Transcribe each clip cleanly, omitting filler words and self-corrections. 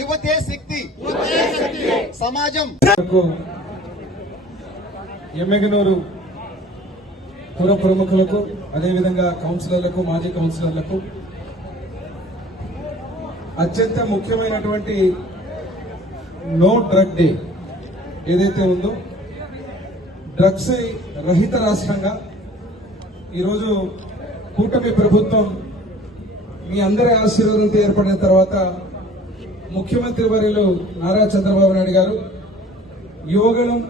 యువతే శక్తి సమాజం. ఎమ్మెగనూరు పుర ప్రముఖులకు, అదేవిధంగా కౌన్సిలర్లకు, మాజీ కౌన్సిలర్లకు అత్యంత ముఖ్యమైనటువంటి నో డ్రగ్ డే ఏదైతే ఉందో, డ్రగ్స్ రహిత రాష్ట్రంగా ఈరోజు కూటమి ప్రభుత్వం మీ అందరి ఆశీర్వాదంతో ఏర్పడిన తర్వాత ముఖ్యమంత్రి వర్యులు నారా చంద్రబాబు నాయుడు గారు, యువగళం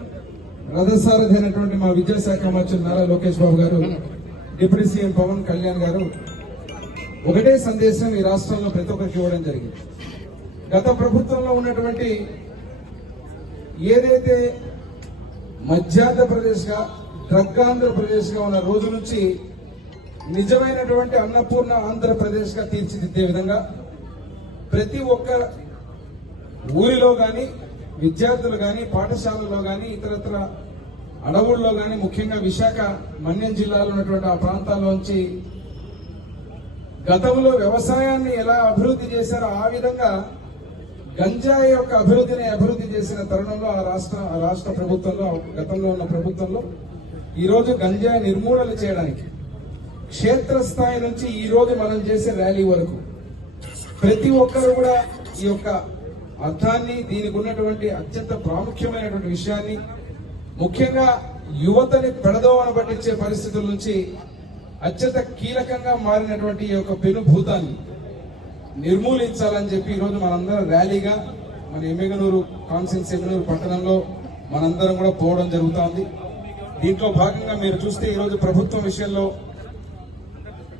రథసారథి అయినటువంటి మా విద్యాశాఖ మంత్రి నారా లోకేష్ బాబు గారు, డిప్యూటీ సీఎం పవన్ కళ్యాణ్ గారు ఒకటే సందేశం ఈ రాష్ట్రంలో ప్రతి ఒక్కరికి ఇవ్వడం జరిగింది. గత ప్రభుత్వంలో ఉన్నటువంటి ఏదైతే మధ్యాంధ్రప్రదేశ్ గా, డ్రగ్ ఆంధ్రప్రదేశ్ గా ఉన్న రోజు నుంచి నిజమైనటువంటి అన్నపూర్ణ ఆంధ్రప్రదేశ్ గా తీర్చిదిద్దే విధంగా ప్రతి ఒక్క ఊరిలో గాని, విద్యార్థులు గాని, పాఠశాలల్లో గాని, ఇతరత్ర అడవుల్లో గాని, ముఖ్యంగా విశాఖ మన్యం జిల్లాలో ఉన్నటువంటి ఆ ప్రాంతాల్లోంచి గతంలో వ్యవసాయాన్ని ఎలా అభివృద్ధి చేశారో ఆ విధంగా గంజాయి యొక్క అభివృద్ధి చేసిన తరుణంలో ఆ రాష్ట్ర ప్రభుత్వంలో, గతంలో ఉన్న ప్రభుత్వంలో ఈరోజు గంజాయి నిర్మూలన చేయడానికి క్షేత్రస్థాయి నుంచి ఈ రోజు మనం చేసే ర్యాలీ వరకు ప్రతి ఒక్కరు కూడా ఈ యొక్క అర్థాన్ని, దీనికి ఉన్నటువంటి అత్యంత ప్రాముఖ్యమైనటువంటి విషయాన్ని, ముఖ్యంగా యువతని పెడదోవన పట్టించే పరిస్థితుల నుంచి అత్యంత కీలకంగా మారినటువంటి ఈ యొక్క పెనుభూతాన్ని నిర్మూలించాలని చెప్పి ఈరోజు మనందరం ర్యాలీగా మన ఎమ్మెగనూరు కాన్స్టిట్యున్సీ, ఎమ్మెగనూరు పట్టణంలో మనందరం కూడా పోవడం జరుగుతోంది. దీంట్లో భాగంగా మీరు చూస్తే ఈరోజు ప్రభుత్వం విషయంలో,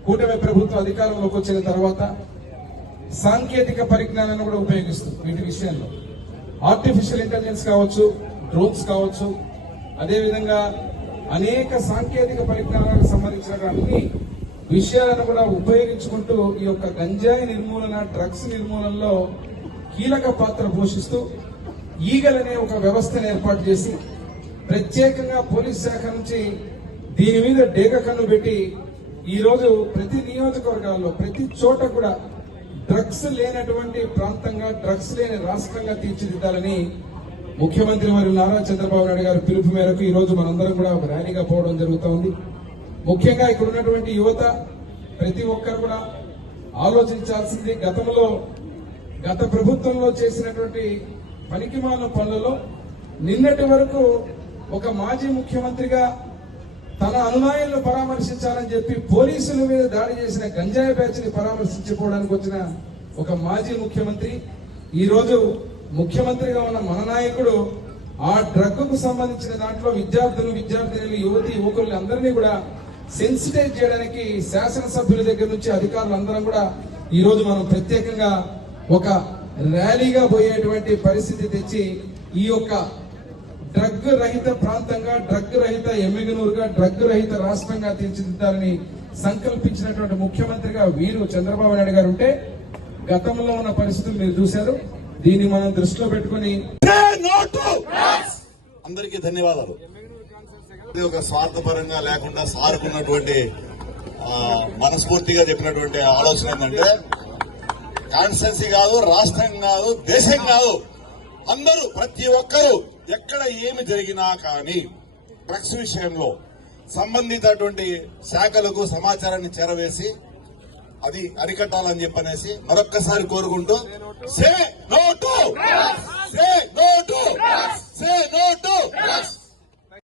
కూటమి ప్రభుత్వం అధికారంలోకి వచ్చిన తర్వాత సాంకేతిక పరిజ్ఞానాన్ని కూడా ఉపయోగిస్తుంది. వీటి విషయంలో ఆర్టిఫిషియల్ ఇంటెలిజెన్స్ కావచ్చు, డ్రోన్స్ కావచ్చు, అదేవిధంగా అనేక సాంకేతిక పరిజ్ఞానాలకు సంబంధించిన అన్ని విషయాలను కూడా ఉపయోగించుకుంటూ ఈ యొక్క గంజాయి నిర్మూలన, డ్రగ్స్ నిర్మూలనలో కీలక పాత్ర పోషిస్తూ ఈగల్ అనే ఒక వ్యవస్థను ఏర్పాటు చేసి ప్రత్యేకంగా పోలీస్ శాఖ నుంచి దీని మీద డేగ కన్ను పెట్టి ఈరోజు ప్రతి నియోజకవర్గాల్లో, ప్రతి చోట కూడా డ్రగ్స్ లేనటువంటి ప్రాంతంగా, డ్రగ్స్ లేని రాష్ట్రంగా తీర్చిదిద్దాలని ముఖ్యమంత్రి మరియు నారా చంద్రబాబు నాయుడు గారి పిలుపు మేరకు ఈ రోజు మనందరం కూడా ఒక ర్యాలీగా పోవడం జరుగుతోంది. ముఖ్యంగా ఇక్కడ ఉన్నటువంటి యువత ప్రతి ఒక్కరు కూడా ఆలోచించాల్సింది, గత ప్రభుత్వంలో చేసినటువంటి పనికిమాలిన పనులలో నిన్నటి వరకు ఒక మాజీ ముఖ్యమంత్రిగా తన అనునాయులను పరామర్శించాలని చెప్పి పోలీసుల మీద దాడి చేసిన గంజాయి బ్యాచ్ ని పరామర్శించుకోవడానికి వచ్చిన ఒక మాజీ ముఖ్యమంత్రి ఈ రోజు ముఖ్యమంత్రిగా ఉన్న మన నాయకుడు ఆ డ్రగ్ కు సంబంధించిన దాంట్లో విద్యార్థినులు, యువకుల్ని అందరినీ కూడా సెన్సిటైజ్ చేయడానికి శాసనసభ్యుల దగ్గర నుంచి అధికారులందరం కూడా ఈ రోజు మనం ప్రత్యేకంగా ఒక ర్యాలీగా పోయేటువంటి పరిస్థితి తెచ్చి ఈ యొక్క డ్రగ్ రహిత ప్రాంతంగా, డ్రగ్ రహిత ఎమ్మెగనూరుగా, డ్రగ్ రహిత రాష్ట్రంగా తీర్చిదిద్దాలని సంకల్పించినటువంటి ముఖ్యమంత్రిగా వీరు చంద్రబాబు నాయుడు గారు ఉంటే, గతంలో ఉన్న పరిస్థితులు మీరు చూశారు. దీన్ని మనం దృష్టిలో పెట్టుకుని అందరికీ ధన్యవాదాలు. ఒక స్వార్థపరంగా లేకుండా సారుకున్నటువంటి మనస్ఫూర్తిగా చెప్పినటువంటి ఆలోచన ఏంటంటే, కాన్స్టిట్యున్సీ కాదు, రాష్ట్రం కాదు, దేశం కాదు, అందరూ ప్రతి ఒక్కరూ ఎక్కడ ఏమి జరిగినా కానీ డ్రగ్స్ విషయంలో సంబంధితటువంటి శాఖలకు సమాచారాన్ని చేరవేసి అది అరికట్టాలని చెప్పనేసి మరొక్కసారి కోరుకుంటూ సే నో